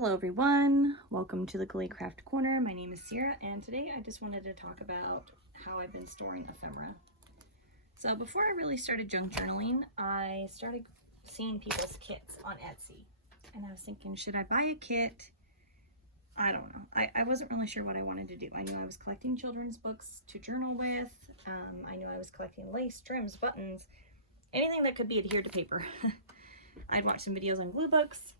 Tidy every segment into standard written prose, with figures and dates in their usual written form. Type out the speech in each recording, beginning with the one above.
Hello everyone, welcome to the Coulee Craft Corner. My name is Sierra and today I just wanted to talk about how I've been storing ephemera. So before I really started junk journaling, I started seeing people's kits on Etsy and I was thinking, should I buy a kit? I don't know. I wasn't really sure what I wanted to do. I knew I was collecting children's books to journal with. I knew I was collecting lace, trims, buttons, anything that could be adhered to paper. I'd watched some videos on glue books.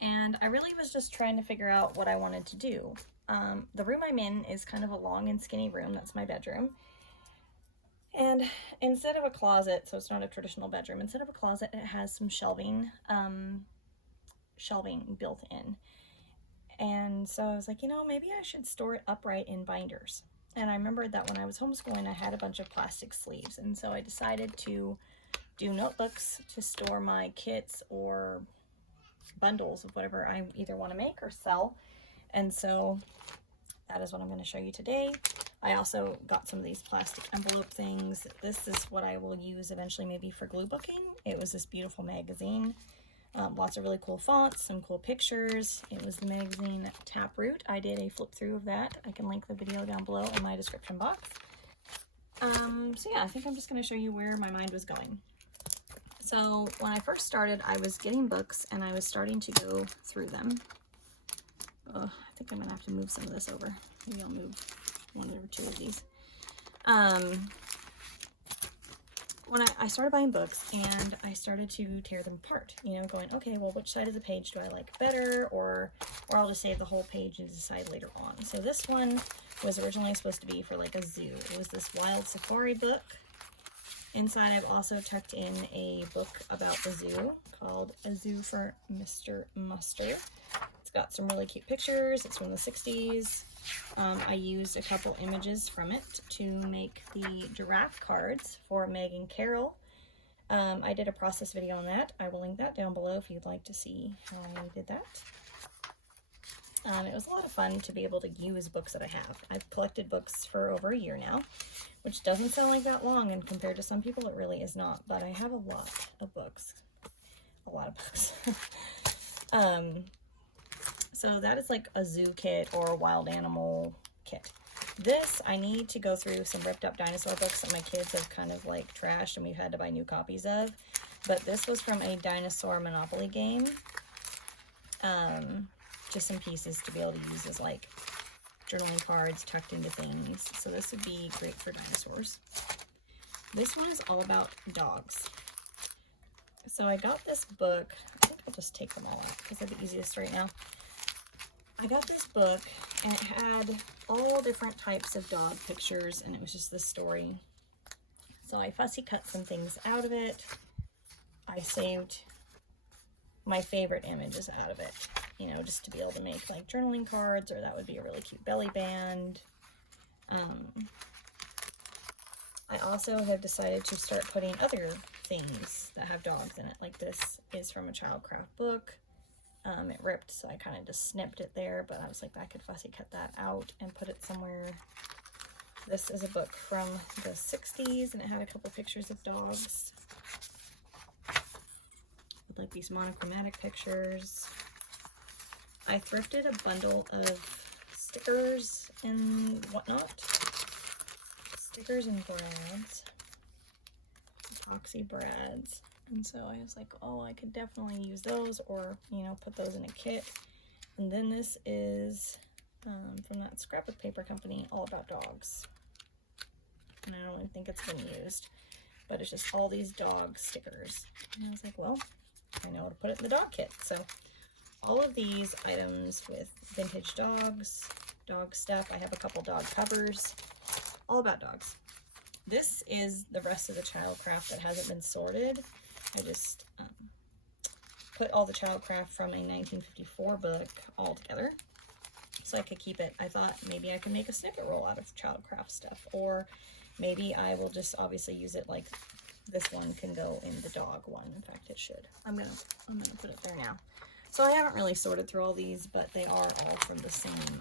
And I really was just trying to figure out what I wanted to do. The room I'm in is kind of a long and skinny room. That's my bedroom. And instead of a closet, so it's not a traditional bedroom, instead of a closet, it has some shelving built in. And so I was like, maybe I should store it upright in binders. And I remembered that when I was homeschooling, I had a bunch of plastic sleeves. And so I decided to do notebooks to store my kits or bundles of whatever I either want to make or sell. And so that is what I'm going to show you today. I also got some of these plastic envelope things. This is what I will use eventually maybe for glue booking. It was this beautiful magazine. Lots of really cool fonts, some cool pictures. It was the magazine Taproot. I did a flip through of that. I can link the video down below in my description box. So yeah, I think I'm just going to show you where my mind was going. So when I first started, I was getting books and I was starting to go through them. Oh, I think I'm gonna have to move some of this over. Maybe I'll move one or two of these. When I started buying books and I started to tear them apart, going, okay, well, which side of the page do I like better? Or I'll just save the whole page and decide later on. So this one was originally supposed to be for like a zoo. It was this wild safari book. Inside, I've also tucked in a book about the zoo called A Zoo for Mr. Mustard. It's got some really cute pictures. It's from the 60s. I used a couple images from it to make the giraffe cards for Meg and Carol. I did a process video on that. I will link that down below if you'd like to see how I did that. It was a lot of fun to be able to use books that I have. I've collected books for over a year now, which doesn't sound like that long, and compared to some people it really is not, but I have a lot of books. So that is like a zoo kit or a wild animal kit. This, I need to go through some ripped up dinosaur books that my kids have kind of like trashed and we've had to buy new copies of, but this was from a dinosaur Monopoly game. Just some pieces to be able to use as like journaling cards tucked into things. So this would be great for dinosaurs. This one is all about dogs. So I got this book. I think I'll just take them all out because they're the easiest right now. I got this book and it had all different types of dog pictures and it was just this story. So I fussy cut some things out of it. I saved my favorite images out of it, just to be able to make like journaling cards, or that would be a really cute belly band. I also have decided to start putting other things that have dogs in it. Like this is from a child craft book. It ripped, so I kind of just snipped it there, but I was like, I could fussy cut that out and put it somewhere. This is a book from the 60s and it had a couple pictures of dogs. Like these monochromatic pictures. I thrifted a bundle of stickers and whatnot. Stickers and brads. Epoxy brads. And so I was like, oh, I could definitely use those or, put those in a kit. And then this is from that scrapbook paper company, All About Dogs. And I don't even think it's been used. But it's just all these dog stickers. And I was like, well, I know how to put it in the dog kit. So all of these items with vintage dogs, dog stuff. I have a couple dog covers, all about dogs. This is the rest of the child craft that hasn't been sorted. I just put all the child craft from a 1954 book all together so I could keep it. I thought maybe I could make a snippet roll out of child craft stuff, or maybe I will just obviously use it like this one can go in the dog one. In fact, it should. I'm gonna put it there now. So I haven't really sorted through all these, but they are all from the same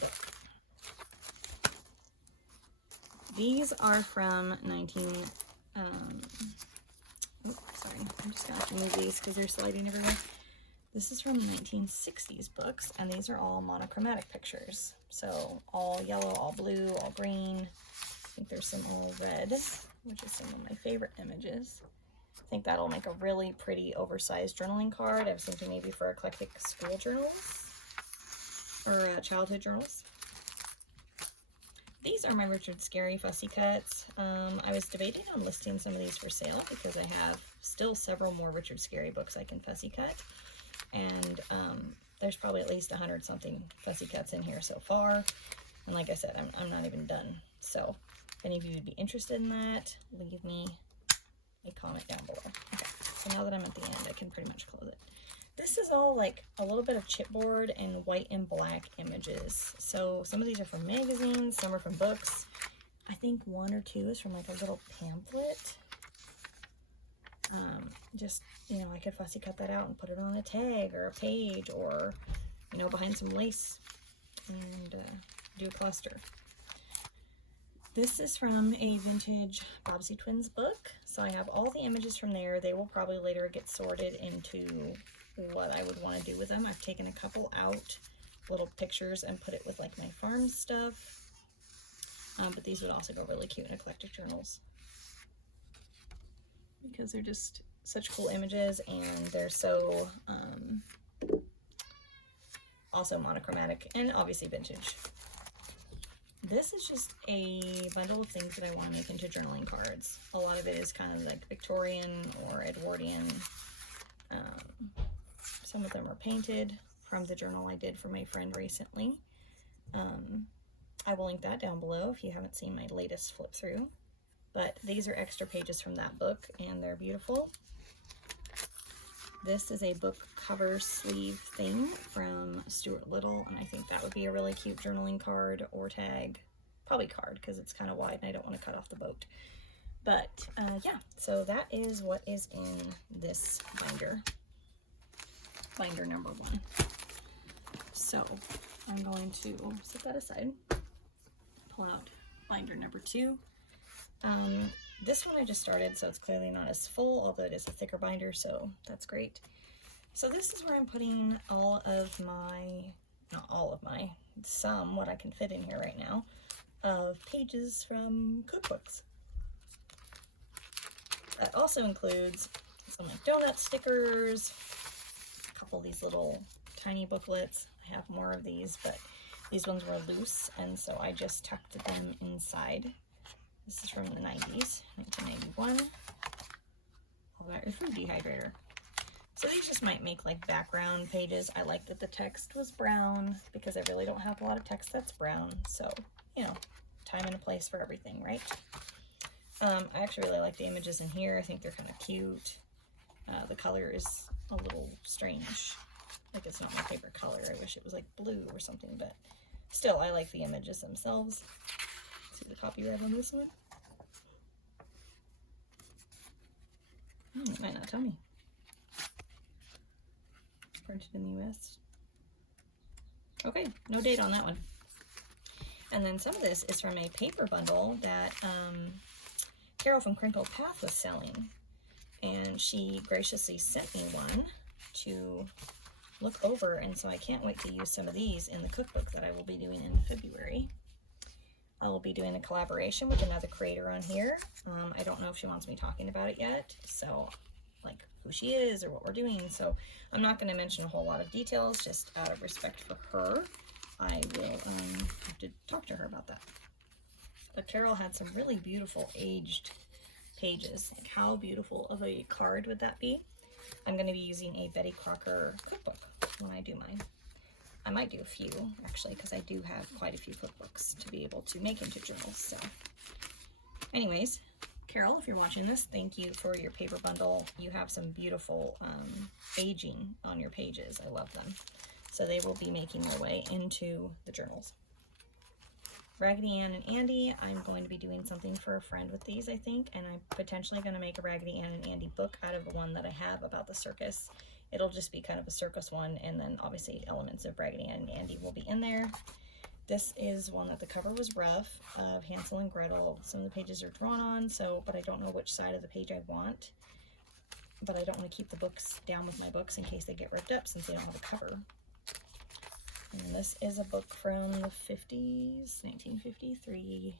book. These are from sorry, I'm just gonna have to move these because they're sliding everywhere. This is from 1960s books, and these are all monochromatic pictures. So all yellow, all blue, all green. I think there's some all red, which is some of my favorite images. I think that'll make a really pretty oversized journaling card. I was thinking maybe for eclectic school journals or childhood journals. These are my Richard Scarry fussy cuts. I was debating on listing some of these for sale because I have still several more Richard Scarry books I can fussy cut. And there's probably at least 100 something fussy cuts in here so far. And like I said, I'm not even done. So if any of you would be interested in that, leave me a comment down below. Okay, so now that I'm at the end, I can pretty much close it. This is all like a little bit of chipboard and white and black images. So some of these are from magazines, some are from books. I think one or two is from like a little pamphlet. Just, you know, I could fussy cut that out and put it on a tag or a page or, you know, behind some lace and do a cluster. This is from a vintage Bobbsey Twins book. So I have all the images from there. They will probably later get sorted into what I would want to do with them. I've taken a couple out, little pictures, and put it with like my farm stuff. But these would also go really cute in eclectic journals because they're just such cool images and they're so also monochromatic and obviously vintage. This is just a bundle of things that I want to make into journaling cards. A lot of it is kind of like Victorian or Edwardian. Some of them are painted from the journal I did for my friend recently. I will link that down below if you haven't seen my latest flip through. But these are extra pages from that book and they're beautiful. This is a book cover sleeve thing from Stuart Little, and I think that would be a really cute journaling card or tag. Probably card because it's kind of wide and I don't want to cut off the boat. But yeah, so that is what is in this binder. Binder number 1. So I'm going to set that aside, pull out binder number 2. This one I just started, so it's clearly not as full, although it is a thicker binder, so that's great. So this is where I'm putting all of my, not all of my, some, what I can fit in here right now, of pages from cookbooks. That also includes some like donut stickers, a couple of these little tiny booklets. I have more of these, but these ones were loose, and so I just tucked them inside. This is from the 90s, 1991. All about your food dehydrator. So these just might make like background pages. I like that the text was brown because I really don't have a lot of text that's brown. So, you know, time and a place for everything, right? I actually really like the images in here. I think they're kind of cute. The color is a little strange. Like it's not my favorite color. I wish it was like blue or something, but still, I like the images themselves. See the copyright on this one? It might not tell me. Printed in the US. Okay, no date on that one. And then some of this is from a paper bundle that Carol from Crinkled Path was selling. And she graciously sent me one to look over, and so I can't wait to use some of these in the cookbook that I will be doing in February. I will be doing a collaboration with another creator on here. I don't know if she wants me talking about it yet, so like who she is or what we're doing. So I'm not going to mention a whole lot of details, just out of respect for her. I will have to talk to her about that. But Carol had some really beautiful aged pages. Like how beautiful of a card would that be? I'm going to be using a Betty Crocker cookbook when I do mine. I might do a few, actually, because I do have quite a few cookbooks to be able to make into journals. So anyways, Carol, if you're watching this, thank you for your paper bundle. You have some beautiful aging on your pages. I love them. So they will be making their way into the journals. Raggedy Ann and Andy, I'm going to be doing something for a friend with these, I think, and I'm potentially going to make a Raggedy Ann and Andy book out of the one that I have about the circus. It'll just be kind of a circus one, and then obviously elements of Raggedy Ann and Andy will be in there. This is one that the cover was rough, of Hansel and Gretel. Some of the pages are drawn on, so, but I don't know which side of the page I want. but I don't want to keep the books down with my books in case they get ripped up since they don't have a cover. And this is a book from the 50s, 1953.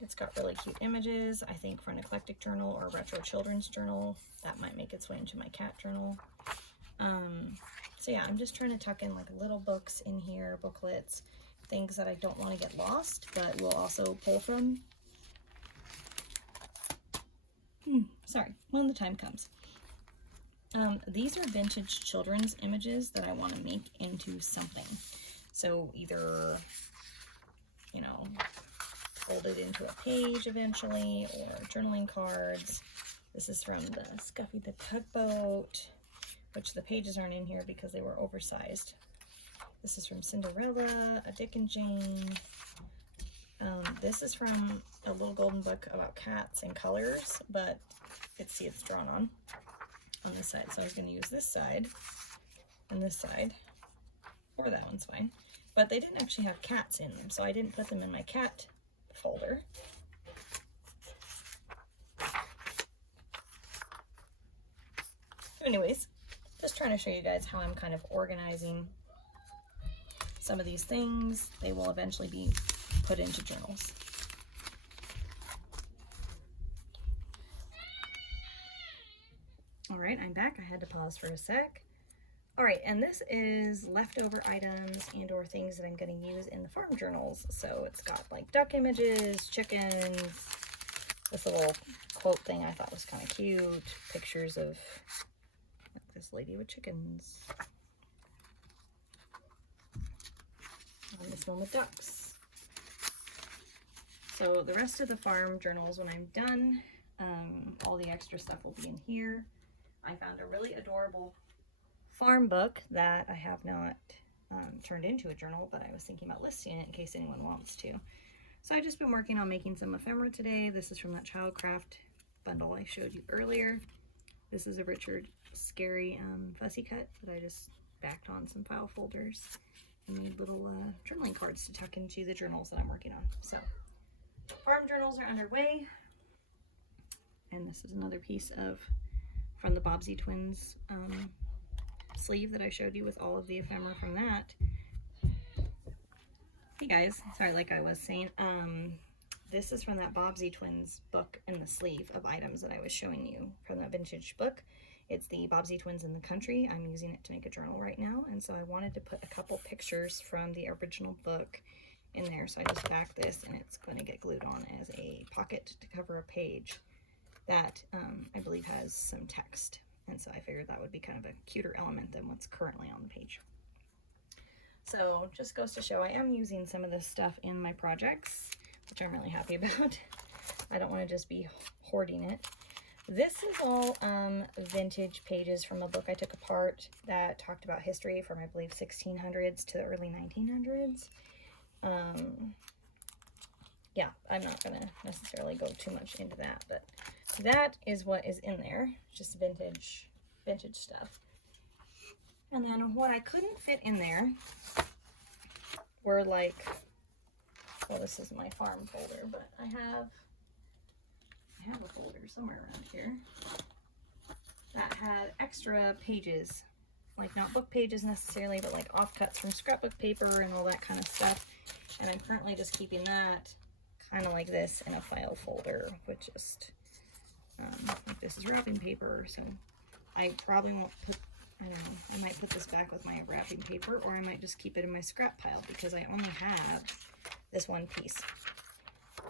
It's got really cute images, I think for an eclectic journal or retro children's journal. That might make its way into my cat journal. So yeah, I'm just trying to tuck in like little books in here, booklets, things that I don't want to get lost, but will also pull from. Sorry, when the time comes. These are vintage children's images that I want to make into something. So either, you know, fold it into a page eventually, or journaling cards. This is from the Scuffy the Tugboat, which the pages aren't in here because they were oversized. This is from Cinderella, a Dick and Jane. This is from a little golden book about cats and colors, but it's drawn on this side. So I was going to use this side and this side, or that one's fine. But they didn't actually have cats in them, so I didn't put them in my cat folder. Anyways, just trying to show you guys how I'm kind of organizing some of these things. They will eventually be put into journals. All right, I'm back. I had to pause for a sec. All right, and this is leftover items and or things that I'm going to use in the farm journals. So it's got like duck images, chickens, this little quote thing I thought was kind of cute, pictures of like this lady with chickens, and this one with ducks. So the rest of the farm journals, when I'm done, all the extra stuff will be in here. I found a really adorable farm book that I have not turned into a journal, but I was thinking about listing it in case anyone wants to. So I've just been working on making some ephemera today. This is from that child craft bundle I showed you earlier. This is a Richard Scary fussy cut that I just backed on some file folders and made little journaling cards to tuck into the journals that I'm working on. So farm journals are underway, and this is another piece of from the Bobbsey Twins sleeve that I showed you with all of the ephemera from that. Hey guys, sorry, like I was saying, this is from that Bobbsey Twins book in the sleeve of items that I was showing you from that vintage book. It's the Bobbsey Twins in the Country. I'm using it to make a journal right now, and so I wanted to put a couple pictures from the original book in there. So I just backed this, and it's going to get glued on as a pocket to cover a page that I believe has some text. And so I figured that would be kind of a cuter element than what's currently on the page. So just goes to show I am using some of this stuff in my projects, which I'm really happy about. I don't want to just be hoarding it. This is all vintage pages from a book I took apart that talked about history from, I believe, 1600s to the early 1900s. Yeah, I'm not going to necessarily go too much into that, but that is what is in there, just vintage stuff. And then what I couldn't fit in there were like, well, this is my farm folder, but I have a folder somewhere around here that had extra pages, like not book pages necessarily, but like offcuts from scrapbook paper and all that kind of stuff. And I'm currently just keeping that kind of like this in a file folder with just, like this is wrapping paper, so I probably won't put, I don't know, I might put this back with my wrapping paper, or I might just keep it in my scrap pile because I only have this one piece.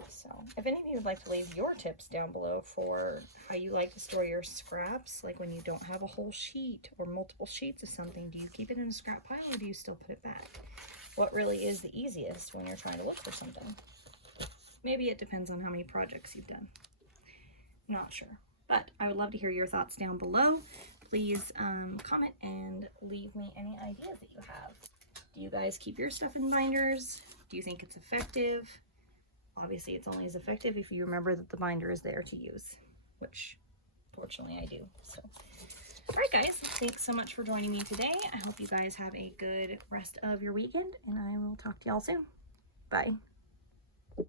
So if any of you would like to leave your tips down below for how you like to store your scraps, like when you don't have a whole sheet or multiple sheets of something, do you keep it in a scrap pile or do you still put it back? What really is the easiest when you're trying to look for something? Maybe it depends on how many projects you've done. Not sure, but I would love to hear your thoughts down below. Please comment and leave me any ideas that you have. Do you guys keep your stuff in binders? Do you think it's effective? Obviously, it's only as effective if you remember that the binder is there to use, which fortunately I do. So, all right, guys, thanks so much for joining me today. I hope you guys have a good rest of your weekend, and I will talk to y'all soon. Bye.